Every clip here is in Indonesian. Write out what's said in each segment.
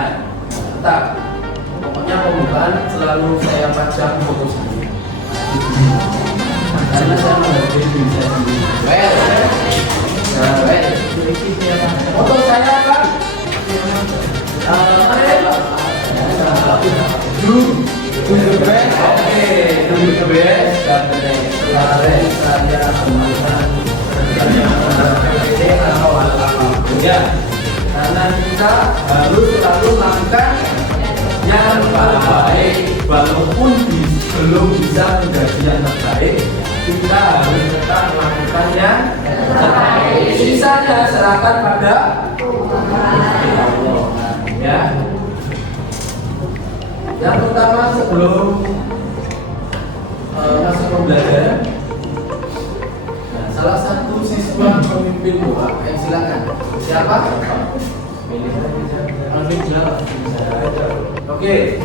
pembukaan. Tetap, pokoknya pembukaan selalu saya pajang foto saya. Karena saya menghargai diri saya sendiri. Foto saya apa? Do the best. Oke, do the best. Dan kemarin saya menggunakan ya, karena kita harus selalu melakukan yang terbaik, walaupun belum bisa menjadi yang terbaik, kita harus tetap melakukan yang terbaik. Sisanya serahkan pada Allah. Ya. Yang pertama sebelum masuk pembelajaran, nah, salah satu siswa pemimpin doa, silakan. Siapa? Alvin silakan. Oke.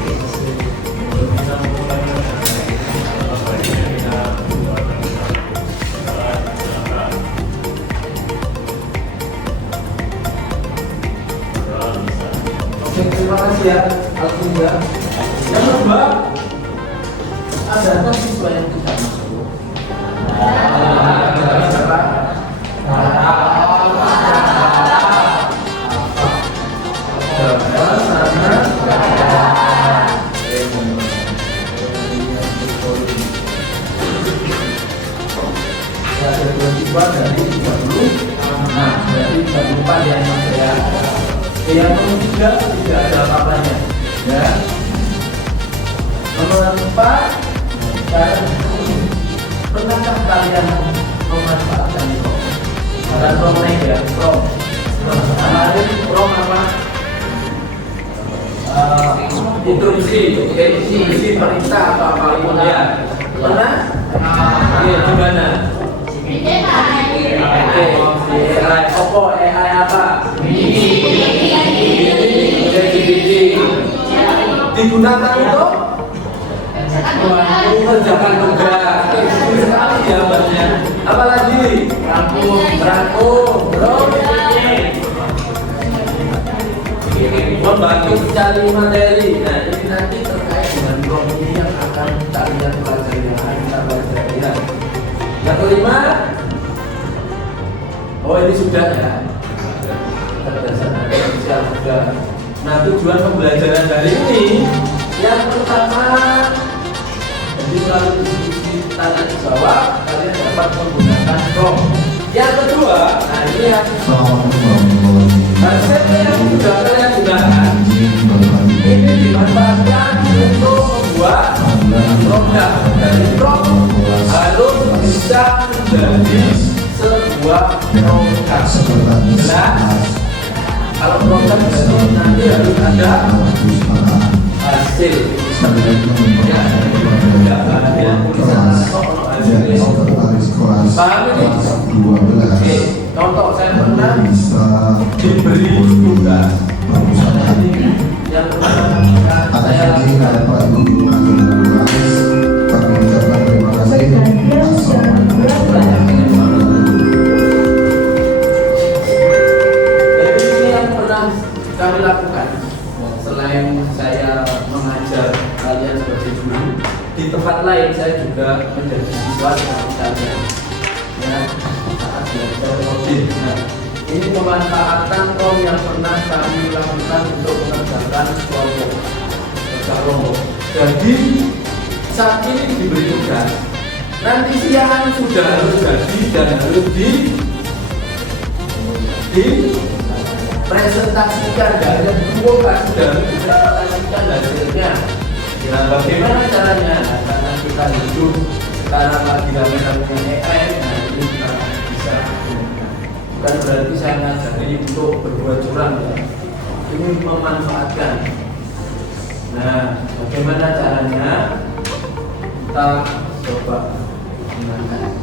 Oke, terima kasih ya, Alvin ya. Yang kedua, ada siswa yang tidak masuk. Siapa? Ada dua siswa dari 30. Nah, dari 34 yang saya. Yang nomor 3 tidak ada apa-apanya. Ya. Nomor 4, pernahkah kalian memanfaatkan prom? Bukan prom naik ya, prom. Kemarin prom apa? Instruksi perintah atau apapun ya. Pernah? Iya, di mana? AI apa? Digunakan untuk mengerjakan tugas. Itu sekali ya banyak. Apalagi rangkum, membantu mencari materi. Nah, ini nanti terkait dengan prom ini yang akan kalian pelajari, yang akan kita pelajari. Yang kelima, oh ini sudah ya. Sudah. Nah, tujuan pembelajaran hari ini yang pertama, jadi melalui diskusi tanya jawab kalian dapat menggunakan prom. Yang kedua, nah ini yang hasilnya yang sudah kalian gunakan ini dimanfaatkan untuk membuat produk. Dari prom harus bisa menjadi sebuah produk. Jelas? Kalau produk itu nanti harus ada hasil. Ya, tidak ada tulisan paham ini? Oke, contoh saya pernah diberi tugas. Yang pernah saya lakukan. Kami lakukan selain saya mengajar kalian sebagai guru, di tempat lain saya juga menjadi siswa seperti kalian ya, saat belajar coding. Nah, ini pemanfaatan prom yang pernah kami lakukan untuk mengerjakan kelompok. Jadi saat ini diberi tugas, nanti siang sudah harus jadi dan harus di presentasikan, gak ada bukan sudah presentasikan hasilnya. Nah, bagaimana caranya? Nah, karena kita hidup sekarang lagi ramai-ramai AI, nah ini kita bisa. Bukan berarti saya ngajari untuk berbuat curang ya. Ini memanfaatkan. Nah, bagaimana caranya? Kita coba gunakan.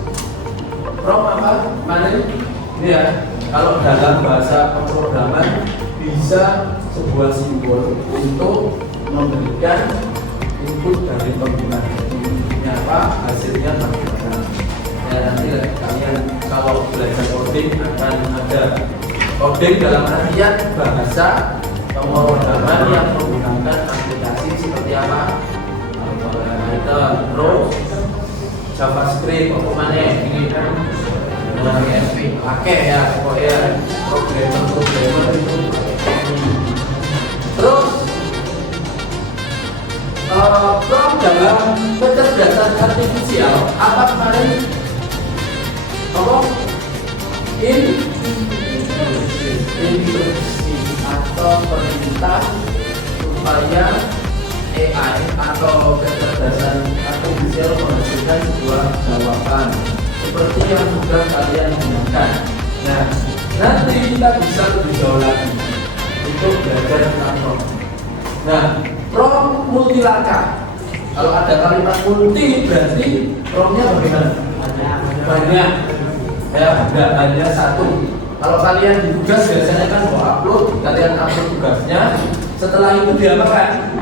Prom apa? Mari, ini ya. Kalau dalam bahasa pemrograman bisa sebuah simbol untuk memberikan input dari pengguna. Ini apa? Hasilnya bagaimana? Ya nanti kalian kalau belajar coding akan ada coding dalam artian bahasa, pemrograman yang menggunakan aplikasi seperti apa? Python, terus JavaScript, apa mana ini kan pakai ya, pokoknya programmer itu terus prompt dalam kecerdasan artifisial apa kemarin apa instruksi atau perintah supaya AI atau kecerdasan artifisial menghasilkan sebuah jawaban seperti yang sudah kalian gunakan. Nah, nanti kita bisa lebih jauh lagi untuk belajar tentang prompt. Nah, prompt multi langkah. Kalau ada kalimat multi berarti promptnya bagaimana? Banyak. Ya, tidak hanya satu. Kalau kalian di tugas biasanya kan mau upload, kalian upload tugasnya. Setelah itu diapakan?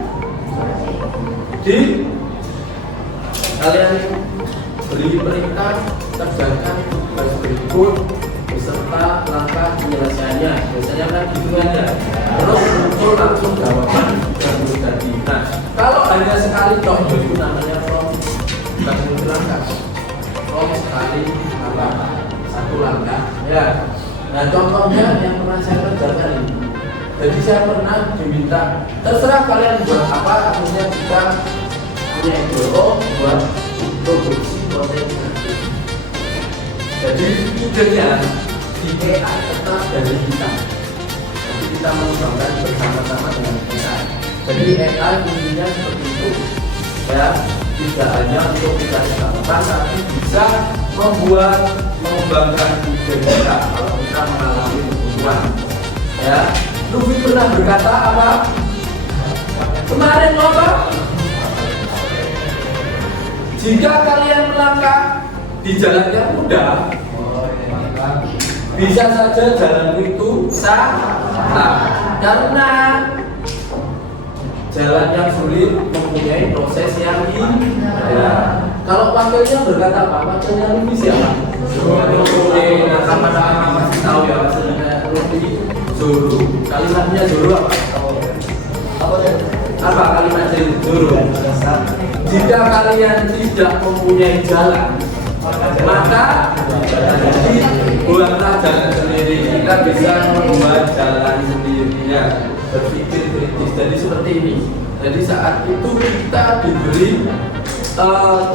Kalian beri perintah kerjakan tugas berikut beserta langkah penyelesaiannya. Biasanya kan gitu aja. Terus muncul langsung jawaban yang belum tadi. Nah, kalau hanya sekali contoh itu namanya prompt, bukan multi langkah. Prompt sekali apa? Satu langkah. Ya. Nah, contohnya yang pernah saya kerjakan ini. Jadi saya pernah diminta, terserah kalian buat apa, akhirnya kita punya NGO buat produksi protein gratis. Jadi idenya di AI tetap dari kita. Jadi kita mengembangkan bersama-sama dengan AI. Jadi AI fungsinya seperti itu, ya, tidak hanya untuk kita gampang, tapi bisa mengembangkan ide kita kalau kita mengalami kebutuhan. Ya. Luffy pernah berkata apa? Kemarin apa? Jika kalian melangkah di jalan yang mudah, bisa saja jalan itu salah. Karena jalan yang sulit mempunyai proses yang indah. Kalau wakilnya berkata apa? Wakilnya Luffy siapa? Nah, sama-sama masih tahu ya maksudnya Luffy. Zoro. Kalimatnya Zoro apa? Apa kalimatnya Zoro? Jika kalian tidak mempunyai jalan, maka buatlah jalan sendiri. Kita bisa membuat jalan sendirinya. Berpikir kritis. Jadi seperti ini. Jadi saat itu kita diberi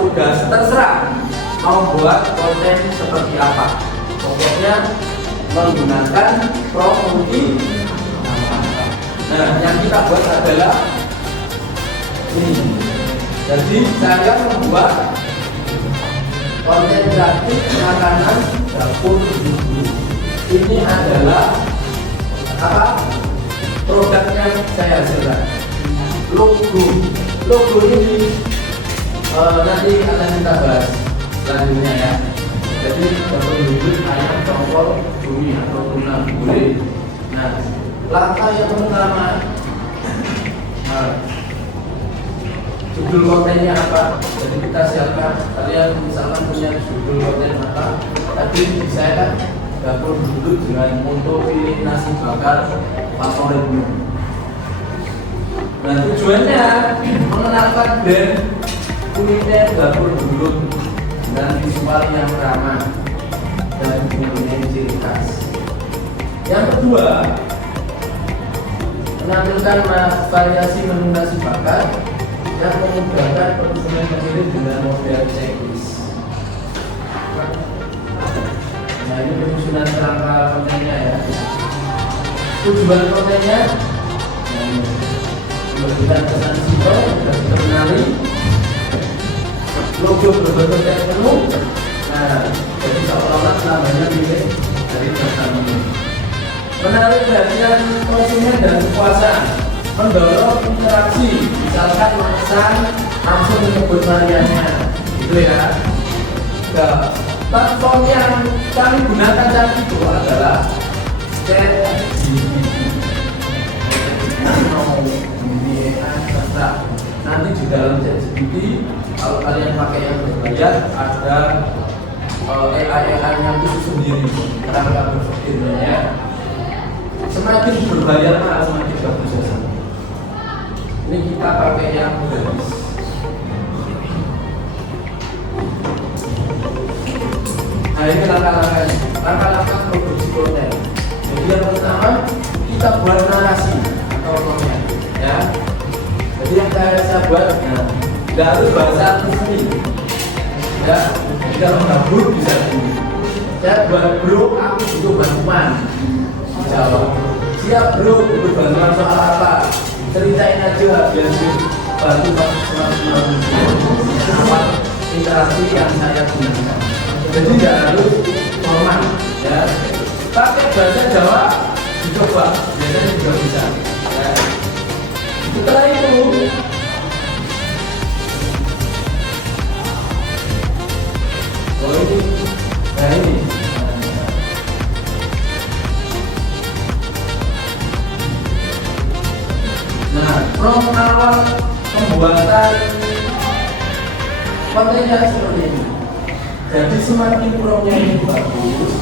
tugas terserah mau buat konten seperti apa. Pokoknya menggunakan prompt multi. Nah, yang kita buat adalah ini. Jadi saya membuat konten gratis makanan dapur ibu. Ini adalah apa? Produk yang saya hasilkan. Logo ini nanti akan kita bahas selanjutnya ya. Jadi dapur ibu ayam tongkol cumi atau tuna boleh. Nah, langkah yang pertama, judul kontennya apa? Jadi kita siapkan. Kalian misalkan punya judul konten apa? Tadi saya kan dapur dulu dengan untuk pilih nasi bakar favoritmu. Nah, tujuannya mengenalkan brand kuliner dapur dulu dengan visual yang ramah dan mempunyai ciri khas. Yang kedua, menampilkan variasi menu nasi bakar yang memudahkan konsumen memilih dengan model checklist. Nah, ini penyusunan kerangka kontennya ya. Tujuan kontennya memberikan pesan simpel dan terkenali. Logo berbentuk teks menu. Nah, jadi seolah-olah namanya milik dari daftar menu. Menarik perhatian konsumen dan kepuasan. Mendorong interaksi, misalkan memesan langsung menyebut variannya, gitu ya. Nah, platform yang kami gunakan saat itu adalah ChatGPT. Nanti di dalam ChatGPT, kalau kalian pakai yang berbayar, ada AI-nya khusus sendiri, kerangka berpikirnya. Semakin berbayar semakin bagus. yang pertama kita buat narasi atau konten, ya. Jadi yang saya buat, nggak harus bahasa resmi, ya. Jadi kalau gabut bisa dulu. Saya buat bro, aku butuh bantuan. Jawab, siap bro, butuh bantuan soal apa? Ceritain aja biar bantu semaksimal mungkin apa interaksi yang saya gunakan. Jadi nggak harus formal, ya. Pakai bahasa Jawa dicoba, biasanya juga bisa, ya. Setelah itu ini from awal pembuatan kontennya seperti ini. Jadi semakin promnya ini bagus,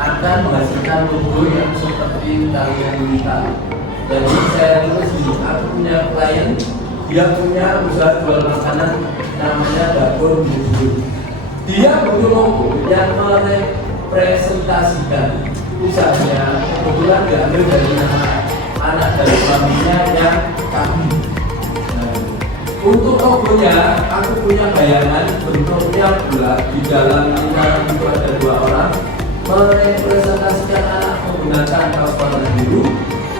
akan menghasilkan logo yang seperti kalian minta. Jadi saya tulis di sini, aku punya klien, dia punya usaha jual makanan namanya Dapur Bubur. Dia butuh logo yang merepresentasikan usahanya. Kebetulan diambil dari nama anak dari suaminya yang kami. Untuk logonya, aku punya bayangan bentuknya bulat, di dalam lingkaran itu ada dua orang merepresentasikan anak menggunakan kaos warna biru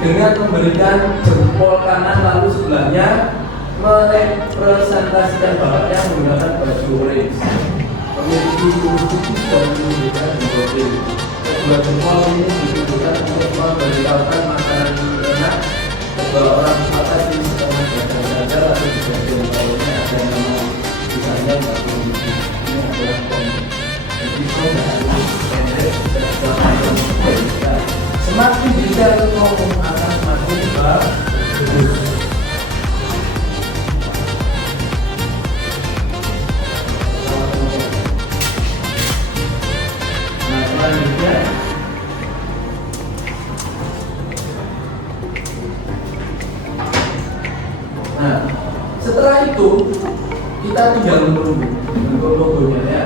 dengan memberikan jempol kanan, lalu sebelahnya merepresentasikan bapaknya menggunakan baju orange. Memiliki kurus putih dan menunjukkan jempol. Kedua jempol ini ditunjukkan untuk memberitahukan makanan enak. Kedua orang atas ini sedang belajar atau di bagian bawahnya ada nama misalnya Dapur Bubur. Ini adalah jadi pendek semakin detail ngomong akan semakin bagus. Nah selanjutnya setelah itu kita tinggal menunggu bentuk logonya, ya.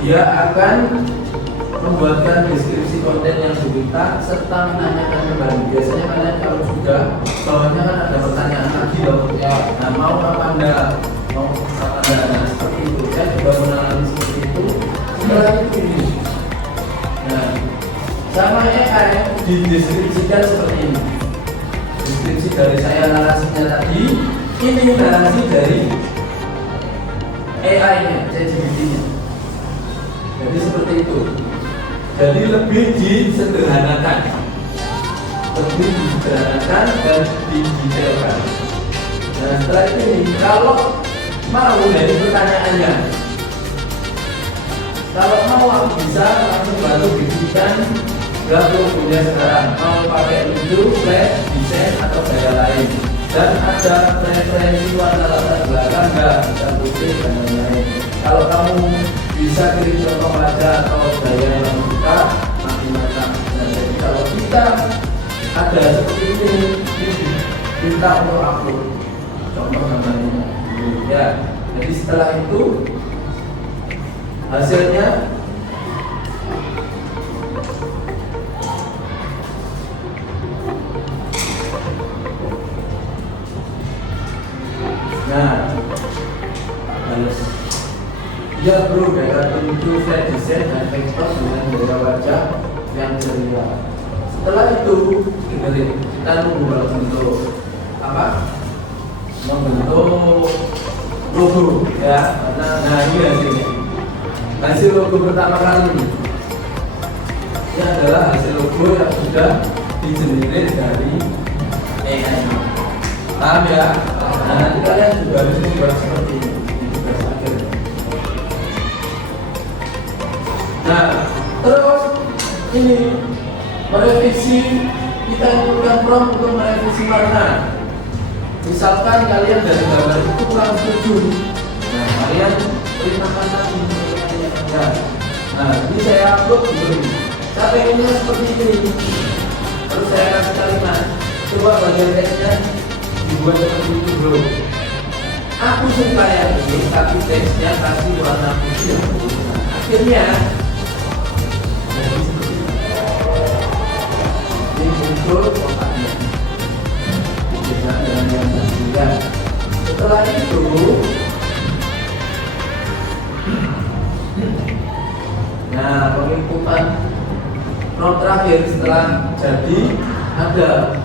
Dia akan membuatkan deskripsi konten yang diminta serta menanyakan kembali. Biasanya kalian kalau sudah bawahnya kan ada pertanyaan lagi loh, ya. Nah, mau apa enggak? Mau apa enggak? Nah, seperti itu. Saya coba mengalami seperti itu. Setelah itu ini. Nah, sama AI dideskripsikan seperti ini. Deskripsi dari saya narasinya tadi. Ini narasi dari AI-nya, ChatGPT-nya. Jadi seperti itu. Jadi lebih disederhanakan, dan didetailkan. Nah setelah ini, kalau mau dari pertanyaannya, kalau mau aku bisa langsung bantu bikinkan grafik punya sekarang. Mau pakai lucu, flash, desain atau gaya lain. Dan ada preferensi warna latar belakang nggak, bisa putih dan lain-lain. Kalau kamu bisa kirim contoh wajah atau gaya yang suka, makin mantap. Jadi kalau kita ada seperti ini, minta untuk upload contoh namanya, ya. Jadi setelah itu hasilnya ya bro, daerah tentu flat design dan vektor dengan gaya wajah yang ceria. Setelah itu, dengerin, kita nunggu membentuk apa? Membentuk logo, ya. Nah ini hasilnya. Hasil logo pertama kali ini. Ini adalah hasil logo yang sudah digenerate dari AI. Paham ya? Nah nanti kalian juga harus membuat seperti ini. Nah, terus ini merevisi, kita inputkan prompt untuk merevisi warna. Misalkan kalian dari gambar itu kurang setuju, nah kalian perintahkan lagi. Ya. Nah, ini saya upload dulu. Saya pengennya seperti ini. Terus saya kasih kalimat. Coba bagian teksnya dibuat seperti itu bro. Aku suka yang ini, tapi teksnya kasih warna putih. Akhirnya setelah jadi ada.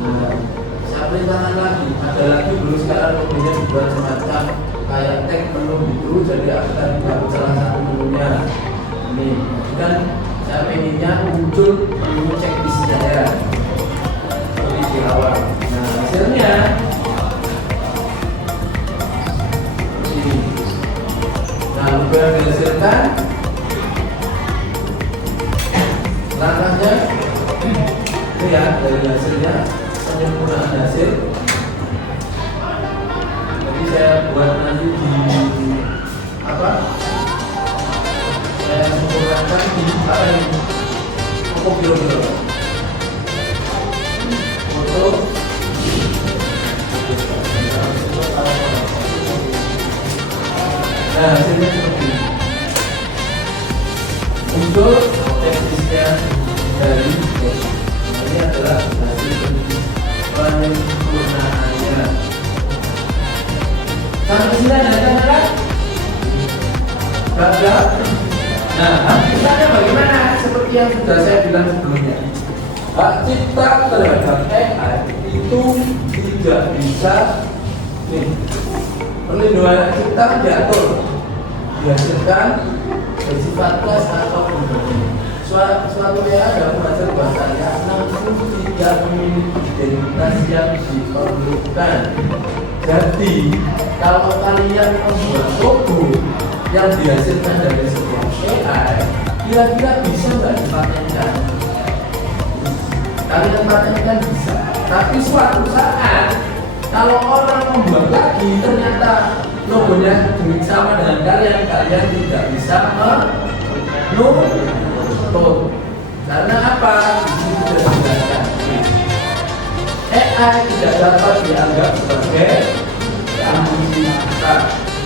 Nah, saya perintahkan lagi, ada lagi dulu sekarang mobilnya dibuat semacam kayak tag menu gitu, jadi akan dibuat salah satu menunya. Ini kan saya pengennya muncul menu checklistnya ya, seperti di awal. Nah hasilnya ini. Nah udah dihasilkan, langkahnya itu ya, dari hasilnya penyempurnaan hasil. Jadi saya buat nanti di apa? Saya sempurnakan di apa ini? Kilo-kilo foto. Nah hasilnya seperti ini. Untuk checklistnya dari ini adalah hasil penyempurnaannya. Sampai sini ada kan? Bagus. Nah, hak ciptanya bagaimana? Seperti yang sudah saya bilang sebelumnya, hak cipta terhadap AI itu tidak bisa perlindungan hak cipta diatur, dihasilkan bersifat kelas atau pribadi. Suatu AI dalam bahasa bahasanya namun tidak memiliki identitas yang diperlukan. Jadi, kalau kalian membuat logo yang dihasilkan dari sebuah AI, kira-kira bisa nggak dipatenkan? Kalian patenkan bisa, tapi suatu saat kalau orang membuat lagi ternyata logonya sama dengan kalian tidak bisa menuntut. Karena apa? Di sini sudah dijelaskan. AI tidak dapat dianggap sebagai manusia.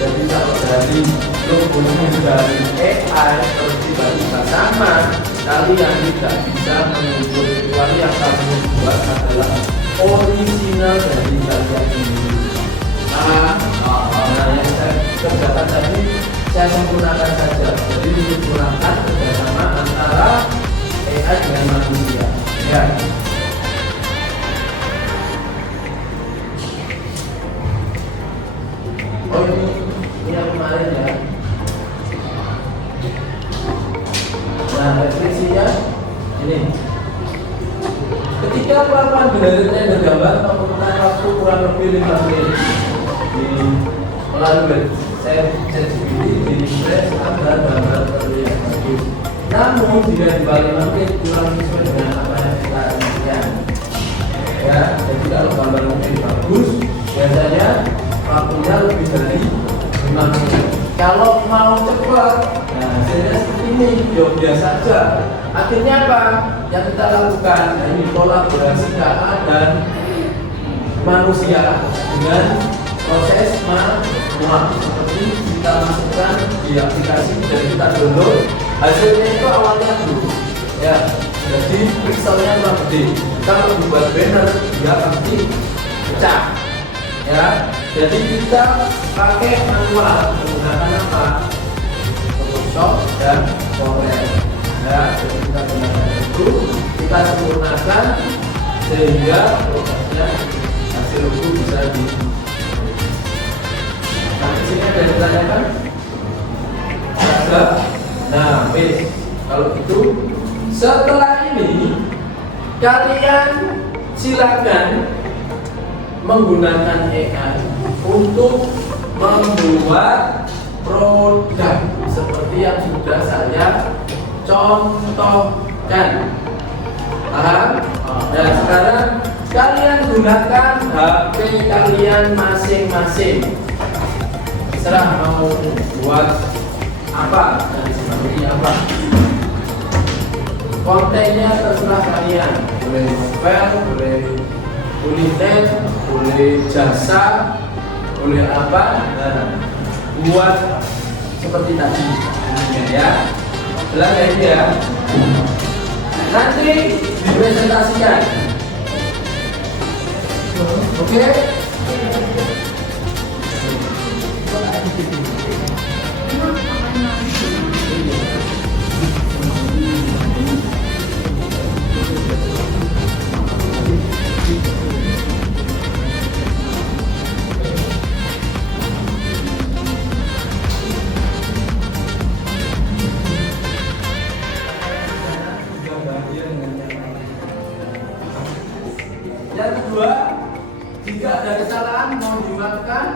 Jadi kalau dari logonya dari AI tidak bisa sama, kalian tidak bisa mengukur, kecuali yang kalian buat adalah original dari kalian ini. Nah yang saya kerjakan tadi saya sempurnakan saja. Jadi disempurnakan kerjasama antara AI dengan manusia. Ya. Oh ini yang kemarin ya. Nah deskripsinya ini. Ketika pelan-pelan generate bergambar membutuhkan waktu kurang lebih 5 menit di melalui saya di press agar gambar terlihat bagus. Namun jika di balik 5 menit kurang sesuai dengan apa yang kita inginkan. Ya, jadi kalau gambar mungkin bagus, biasanya waktunya lebih dari 5 menit. Kalau mau cepat, nah hasilnya seperti ini, biasa saja. Akhirnya apa? Yang kita lakukan, nah ini kolaborasi KA dan manusia dengan proses manual. Seperti kita masukkan di aplikasi dan kita download. Hasilnya itu awalnya dulu, ya. Jadi pixelnya kurang gede. Kalau dibuat banner, dia pasti pecah. Ya, jadi kita pakai manual menggunakan apa? Photoshop dan Corel. Ya, jadi kita gunakan itu, kita sempurnakan sehingga prosesnya hasil logo bisa di. Nah, di sini ada ditanyakan? Ada. Nah, kalau itu setelah ini kalian silakan menggunakan AI untuk membuat produk seperti yang sudah saya contohkan. Paham? Dan sekarang kalian gunakan HP kalian masing-masing. Terserah mau buat apa dan seperti apa. Kontennya terserah kalian. Boleh novel, boleh kuliner, boleh jasa, boleh apa, nah, buat seperti tadi ya. Jelas ya ini ya. Nanti dipresentasikan. Oke? Yang kedua, jika ada kesalahan mohon dimaafkan.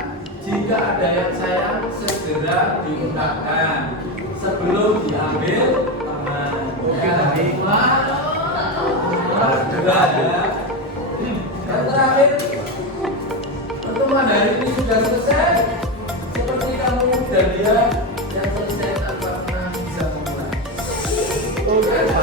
Jika ada yang sayang segera diungkapkan sebelum diambil teman. Oke, segera ya. Dan terakhir, pertemuan hari ini sudah selesai. Seperti kamu dan dia yang selesai tanpa pernah bisa memulai. Oke.